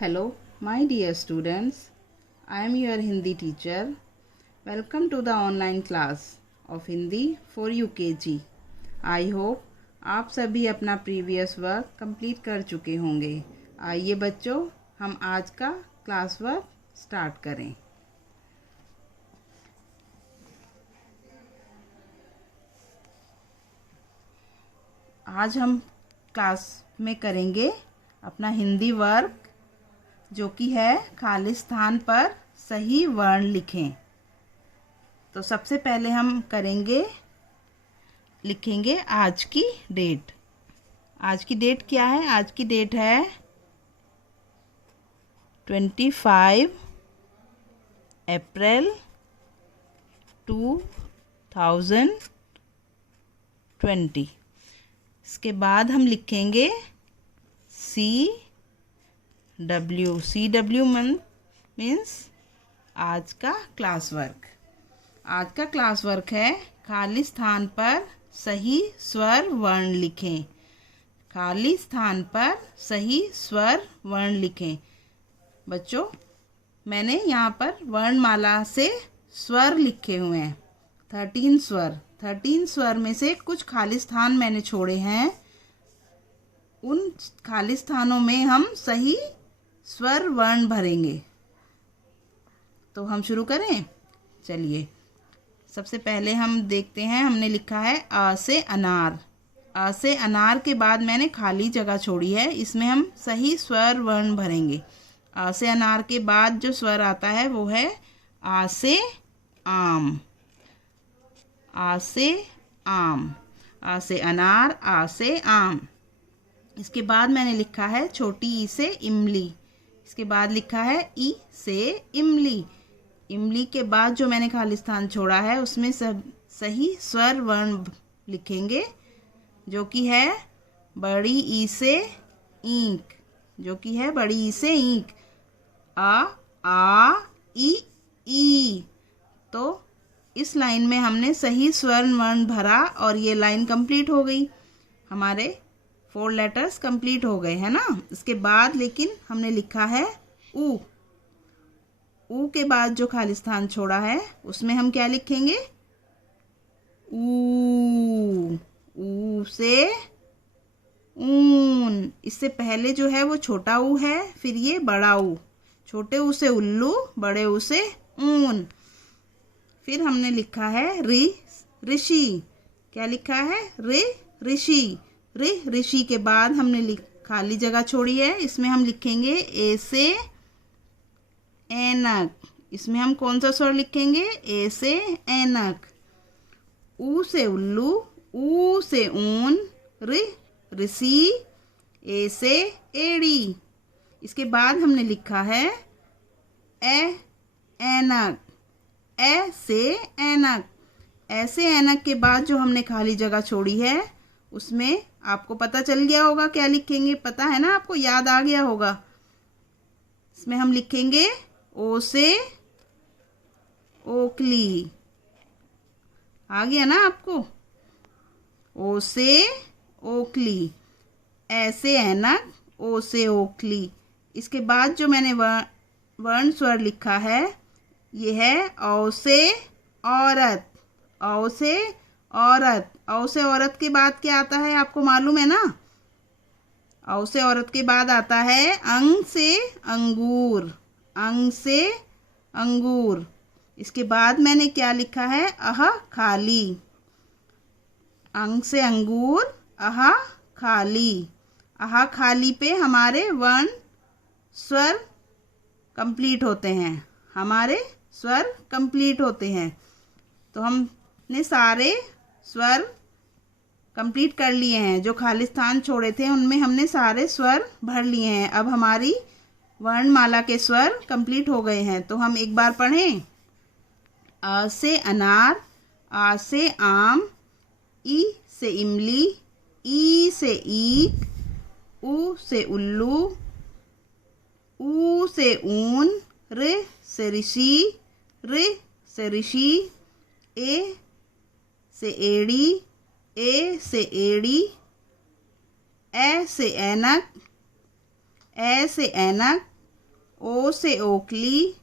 Hello, my dear students. I am your Hindi teacher. Welcome to the online class of Hindi for UKG. I hope आप सभी अपना previous work complete कर चुके होंगे। आइए बच्चों, हम आज का क्लास वर्क स्टार्ट करें। आज हम क्लास में करेंगे अपना हिंदी वर्क, जो कि है खाली स्थान पर सही वर्ण लिखें। तो सबसे पहले हम लिखेंगे आज की डेट। आज की डेट क्या है? आज की डेट है 25 अप्रैल 2020। इसके बाद हम लिखेंगे CW मीन्स आज का क्लास वर्क। आज का क्लास वर्क है खाली स्थान पर सही स्वर वर्ण लिखें। खाली स्थान पर सही स्वर वर्ण लिखें। बच्चों, मैंने यहाँ पर वर्णमाला से स्वर लिखे हुए हैं 13 स्वर। 13 स्वर में से कुछ खाली स्थान मैंने छोड़े हैं। उन खाली स्थानों में हम सही स्वर वर्ण भरेंगे। तो हम शुरू करें। चलिए, सबसे पहले हम देखते हैं। हमने लिखा है अ से अनार। अ से अनार के बाद मैंने खाली जगह छोड़ी है, इसमें हम सही स्वर वर्ण भरेंगे। अ से अनार के बाद जो स्वर आता है वो है आ से आम। आ से आम। आ से अनार, आ से आम। इसके बाद मैंने लिखा है छोटी ई से इमली। इसके बाद लिखा है ई से इमली। इमली के बाद जो मैंने खाली स्थान छोड़ा है उसमें सब सही स्वर वर्ण लिखेंगे, जो कि है बड़ी ई से ईंक। जो कि है बड़ी ई से ईंक। आ ई। तो इस लाइन में हमने सही स्वर वर्ण भरा और ये लाइन कंप्लीट हो गई। हमारे 4 लेटर्स कंप्लीट हो गए हैं ना। इसके बाद लेकिन हमने लिखा है ऊ। ऊ के बाद जो खाली स्थान छोड़ा है उसमें हम क्या लिखेंगे? ऊ। ऊ से ऊन। इससे पहले जो है वो छोटा ऊ है, फिर ये बड़ा ऊ। छोटे ऊ से उल्लू, बड़े ऊ से ऊन। फिर हमने लिखा है ऋषि। क्या लिखा है? ऋषि। ऋषि के बाद हमने खाली जगह छोड़ी है, इसमें हम लिखेंगे ए से ऐनक। इसमें हम कौन सा स्वर लिखेंगे? ए से ऐनक। ऊ से उल्लू, ऊ से ऊन, ऋषि, ए से एड़ी। इसके बाद हमने लिखा है ऐनक। ए से ऐनक। ऐसे ऐनक के बाद जो हमने खाली जगह छोड़ी है उसमें आपको पता चल गया होगा क्या लिखेंगे। पता है ना आपको, याद आ गया होगा। इसमें हम लिखेंगे ओ से ओखली। आ गया ना आपको? ओ से ओखली। ऐसे ऐनक, ओ से ओखली। इसके बाद जो मैंने वर्ण स्वर लिखा है ये है औ से औरत। औ से औरत। औ से औरत के बाद क्या आता है आपको मालूम है ना? औ से औरत के बाद आता है अंग से अंगूर। अंग से अंगूर। इसके बाद मैंने क्या लिखा है? अह खाली। अंग से अंगूर, अह खाली। अह खाली पे हमारे वर्ण स्वर कंप्लीट होते हैं। हमारे स्वर कंप्लीट होते हैं। तो हमने सारे स्वर कंप्लीट कर लिए हैं। जो खाली स्थान छोड़े थे उनमें हमने सारे स्वर भर लिए हैं। अब हमारी वर्णमाला के स्वर कंप्लीट हो गए हैं। तो हम एक बार पढ़ें। अ से अनार, आ से आम, ई से इमली, ई से ईख, ऊ से उल्लू, ऊ से ऊन, ऋ से ऋषि, ए से एड़ी, ए से एड़ी, ए से ऐनक, ए से ऐनक, ओ से ओखली,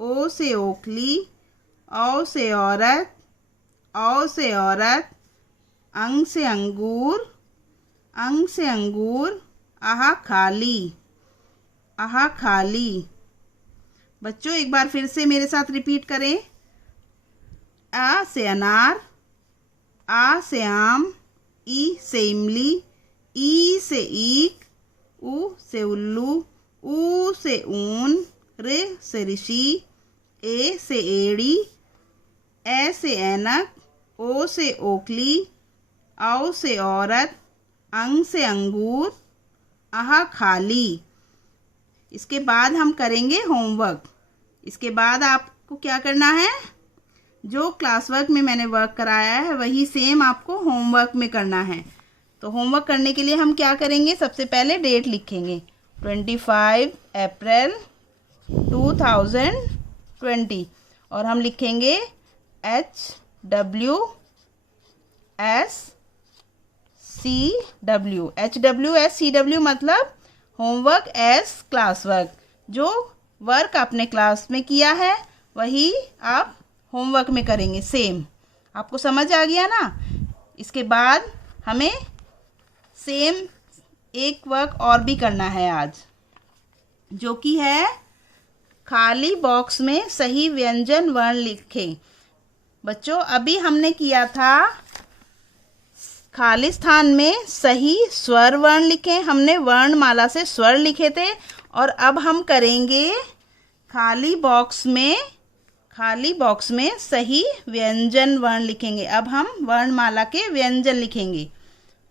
ओ से ओखली। औ से औरत, औ से औरत। अंग से अंगूर, अंग से अंगूर। आहा खाली, आहा खाली। बच्चों एक बार फिर से मेरे साथ रिपीट करें। आ से अनार, आ से आम। ई से इमली, ई से ईख। उ से उल्लू, ऊ से ऊन। ऋ से ऋषि, ए से एड़ी। ए से ऐनक, ओ से ओखली। औ से औरत, अंग से अंगूर। आहा खाली। इसके बाद हम करेंगे होमवर्क। इसके बाद आपको क्या करना है, जो क्लास वर्क में मैंने वर्क कराया है वही सेम आपको होमवर्क में करना है। तो होमवर्क करने के लिए हम क्या करेंगे, सबसे पहले डेट लिखेंगे 25 अप्रैल 2020 और हम लिखेंगे HWSCW मतलब होमवर्क एज क्लास वर्क। जो वर्क आपने क्लास में किया है वही आप होमवर्क में करेंगे सेम। आपको समझ आ गया ना। इसके बाद हमें सेम एक वर्क और भी करना है आज, जो कि है खाली बॉक्स में सही व्यंजन वर्ण लिखें। बच्चों अभी हमने किया था खाली स्थान में सही स्वर वर्ण लिखें, हमने वर्णमाला से स्वर लिखे थे। और अब हम करेंगे खाली बॉक्स में सही व्यंजन वर्ण लिखेंगे। अब हम वर्णमाला के व्यंजन लिखेंगे।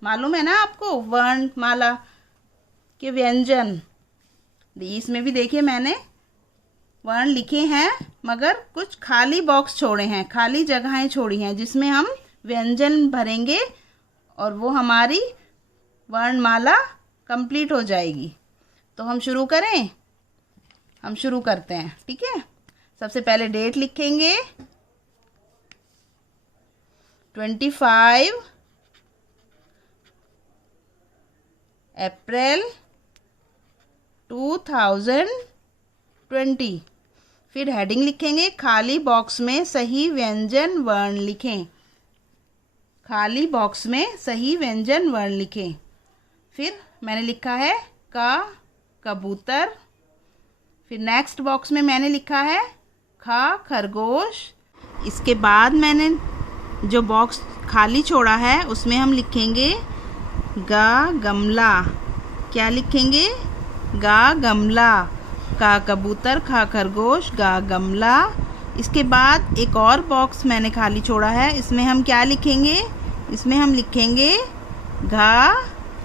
मालूम है ना आपको वर्णमाला के व्यंजन। इसमें भी देखिए मैंने वर्ण लिखे हैं मगर कुछ खाली बॉक्स छोड़े हैं, खाली जगहें छोड़ी हैं जिसमें हम व्यंजन भरेंगे और वो हमारी वर्णमाला कंप्लीट हो जाएगी। तो हम शुरू करें, हम शुरू करते हैं। ठीक है, सबसे पहले डेट लिखेंगे 25 अप्रैल 2020। फिर हेडिंग लिखेंगे खाली बॉक्स में सही व्यंजन वर्ण लिखें। खाली बॉक्स में सही व्यंजन वर्ण लिखें। फिर मैंने लिखा है का कबूतर। फिर नेक्स्ट बॉक्स में मैंने लिखा है खा खरगोश। इसके बाद मैंने जो बॉक्स खाली छोड़ा है उसमें हम लिखेंगे गा गमला। क्या लिखेंगे? गा गमला। का कबूतर, खा खरगोश, गा गमला। इसके बाद एक और बॉक्स मैंने खाली छोड़ा है, इसमें हम क्या लिखेंगे? इसमें हम लिखेंगे घा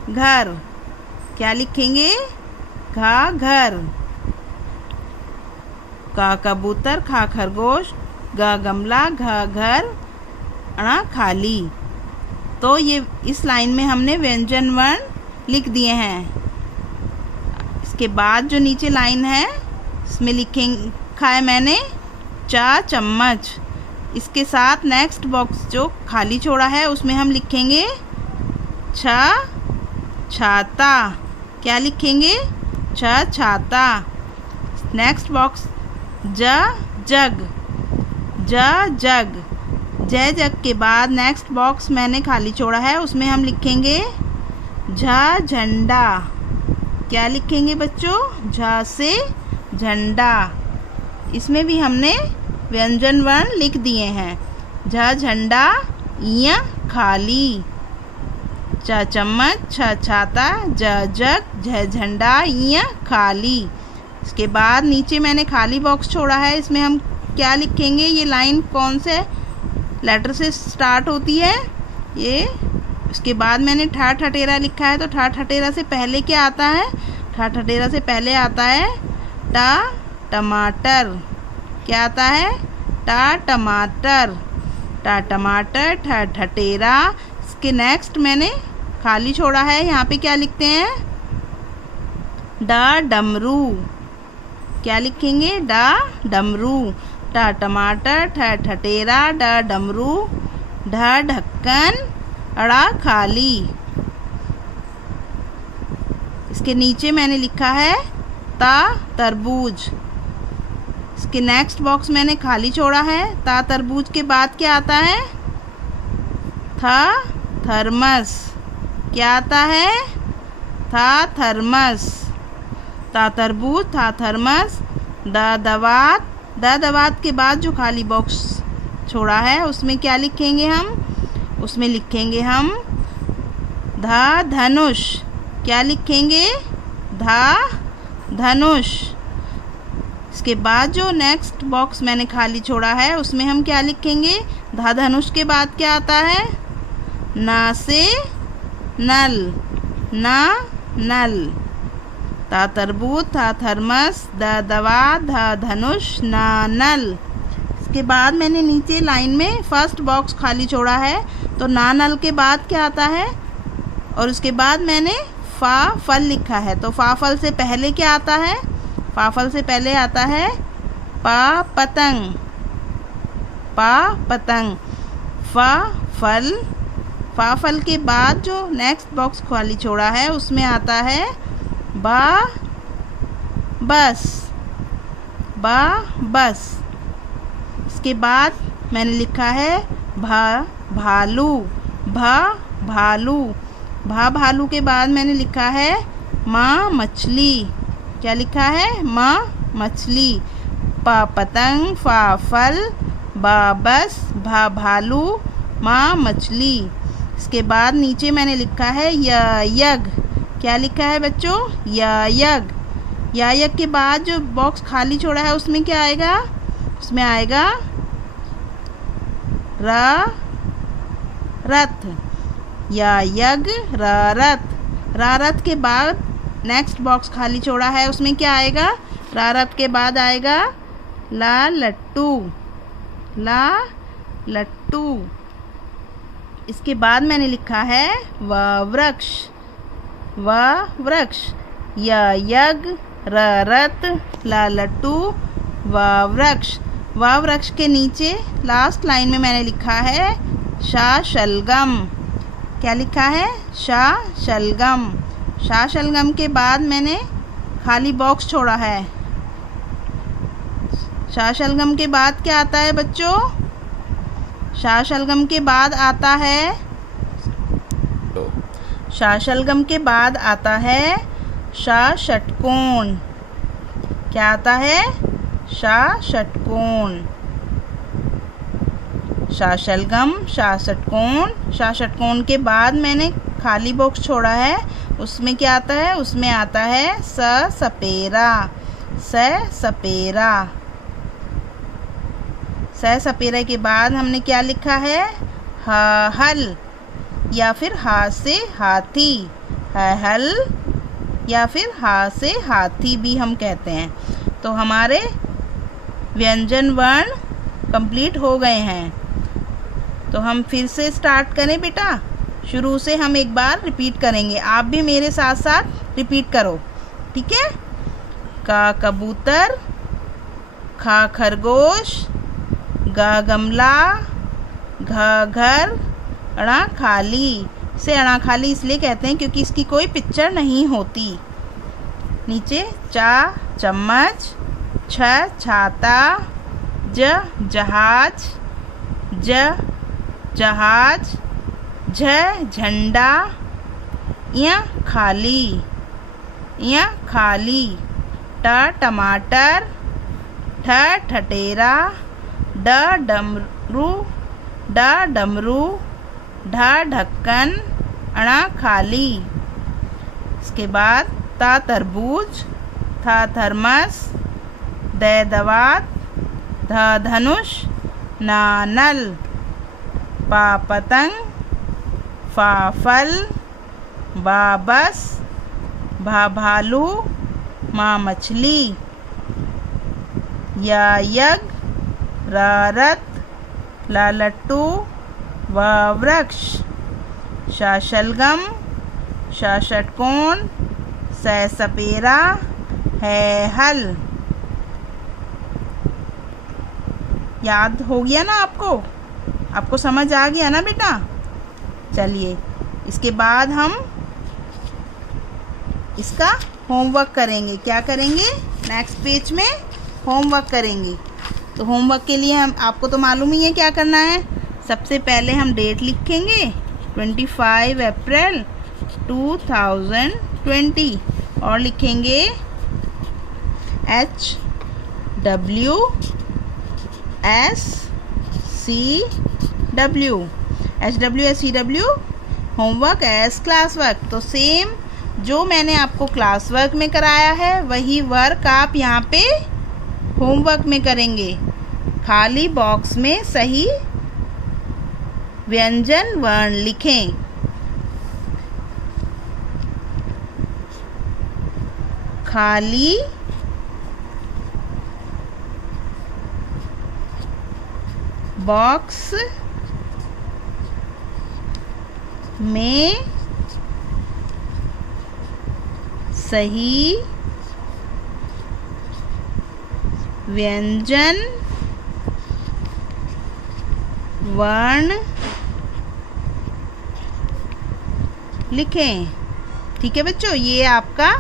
घर। क्या लिखेंगे? घा घर। का कबूतर, खा खरगोश, गा गमला, घा घर, अणा खाली। तो ये इस लाइन में हमने व्यंजन वर्ण लिख दिए हैं। इसके बाद जो नीचे लाइन है इसमें लिखा है मैंने चा चम्मच। इसके साथ नेक्स्ट बॉक्स जो खाली छोड़ा है उसमें हम लिखेंगे छा छाता। क्या लिखेंगे? छा छाता। नेक्स्ट बॉक्स ज जग। ज जग। जय जग के बाद नेक्स्ट बॉक्स मैंने खाली छोड़ा है उसमें हम लिखेंगे झा झंडा। क्या लिखेंगे बच्चों? झा से झंडा। इसमें भी हमने व्यंजन वर्ण लिख दिए हैं। झा झंडा, य खाली। चा चम्मच, छ छाता, ज जग, झ झंडा, य खाली। इसके बाद नीचे मैंने खाली बॉक्स छोड़ा है, इसमें हम क्या लिखेंगे? ये लाइन कौन से लेटर से स्टार्ट होती है? ये इसके बाद मैंने ठा ठटेरा लिखा है, तो ठा ठटेरा से पहले क्या आता है? ठा ठटेरा से पहले आता है टा टमाटर। क्या आता है? टा टमाटर। टा टमाटर, ठा ठटेरा। इसके नेक्स्ट मैंने खाली छोड़ा है, यहाँ पे क्या लिखते हैं? डा डमरू। क्या लिखेंगे? डा डमरू। टा टमाटर, ठा ठटेरा, डा डमरू, ढा ढक्कन, अड़ा खाली। इसके नीचे मैंने लिखा है ता तरबूज। इसके नेक्स्ट बॉक्स मैंने खाली छोड़ा है। ता तरबूज के बाद क्या आता है? था थर्मस। क्या आता है? था थर्मस। ता तरबूज, था थर्मस। द दवात। द दवात के बाद जो खाली बॉक्स छोड़ा है उसमें क्या लिखेंगे हम? उसमें लिखेंगे हम धा धनुष। क्या लिखेंगे? धा धनुष। इसके बाद जो नेक्स्ट बॉक्स मैंने खाली छोड़ा है उसमें हम क्या लिखेंगे? धा धनुष के बाद क्या आता है? ना से नल। ना नल। ता तरबूज, था थर्मस, द दवा, धा धनुष, ना नल। इसके बाद मैंने नीचे लाइन में फर्स्ट बॉक्स खाली छोड़ा है, तो ना नल के बाद क्या आता है? और उसके बाद मैंने फा फल लिखा है, तो फा फल से पहले क्या आता है? फा फल से पहले आता है पा पतंग। पा पतंग। फा फल। फा फल के बाद जो नेक्स्ट बॉक्स खाली छोड़ा है उसमें आता है बा बस। बा बस। इसके बाद मैंने लिखा है भा भालू। भा भालू। भा भालू के बाद मैंने लिखा है माँ मछली। क्या लिखा है? माँ मछली। पा पतंग, फा फल, बा बस, भा भालू, माँ मछली। इसके बाद नीचे मैंने लिखा है यज्ञ। क्या लिखा है बच्चों? यज्ञ। यज्ञ के बाद जो बॉक्स खाली छोड़ा है उसमें क्या आएगा? उसमें आएगा रा रथ। यज्ञ रा रथ। रा रथ के बाद नेक्स्ट बॉक्स खाली छोड़ा है उसमें क्या आएगा? रा रथ के बाद आएगा ला लट्टू। ला लट्टू। इसके बाद मैंने लिखा है व वृक्ष। व वृक्ष। यज्ञ र रथ ला लट्टू व वृक्ष। व वृक्ष के नीचे लास्ट लाइन में मैंने लिखा है शा शलगम। क्या लिखा है? शा शलगम। शा शलगम के बाद मैंने खाली बॉक्स छोड़ा है। शा शलगम के बाद क्या आता है बच्चों? शा शलगम के बाद आता है शा शलगम के बाद आता है शा षटकोण। क्या आता है? शा षटकोण। शा शलगम, शा षटकोण। शा षटकोण के बाद मैंने खाली बॉक्स छोड़ा है, उसमें क्या आता है? उसमें आता है स सपेरा। स सपेरा। स सपेरा के बाद हमने क्या लिखा है? हल या फिर हा से हाथी। हल या फिर हा से हाथी भी हम कहते हैं। तो हमारे व्यंजन वर्ण कंप्लीट हो गए हैं। तो हम फिर से स्टार्ट करें बेटा। शुरू से हम एक बार रिपीट करेंगे, आप भी मेरे साथ साथ रिपीट करो, ठीक है? का कबूतर, खा खरगोश, गा गमला, घा घर, अड़ा खाली। से अड़ा खाली इसलिए कहते हैं क्योंकि इसकी कोई पिक्चर नहीं होती। नीचे चा चम्मच, छ छाता, ज जहाज, ज जहाज, झ झंडा, या खाली, या खाली। ट टमाटर, ठ ठटेरा, ड डमरू, ड डमरू, ढ ढक्कन, अणा खाली। इसके बाद ता तरबूज, था थर्मस, द दवात, ध धनुष, ना नल, पा पतंग, फा फल, बा बस, भा भालू, माँ मछली, या यज्ञ, रा रथ, ला लट्टू, व वृक्ष, शा शलगम, शा षटकोण, स सपेरा, है हल। याद हो गया ना आपको? आपको समझ आ गया ना बेटा? चलिए इसके बाद हम इसका होमवर्क करेंगे। क्या करेंगे? नेक्स्ट पेज में होमवर्क करेंगे। तो होमवर्क के लिए हम आपको तो मालूम ही है क्या करना है। सबसे पहले हम डेट लिखेंगे 25 अप्रैल 2020 और लिखेंगे HWSCW homework as class work. तो सेम जो मैंने आपको क्लास वर्क में कराया है वही वर्क आप यहाँ पे होमवर्क में करेंगे। खाली बॉक्स में सही व्यंजन वर्ण लिखें। खाली बॉक्स में सही व्यंजन वर्ण लिखें। ठीक है बच्चों, ये आपका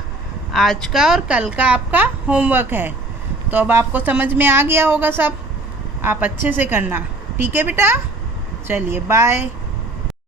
आज का और कल का आपका होमवर्क है। तो अब आपको समझ में आ गया होगा सब। आप अच्छे से करना। ठीक है बेटा, चलिए बाय।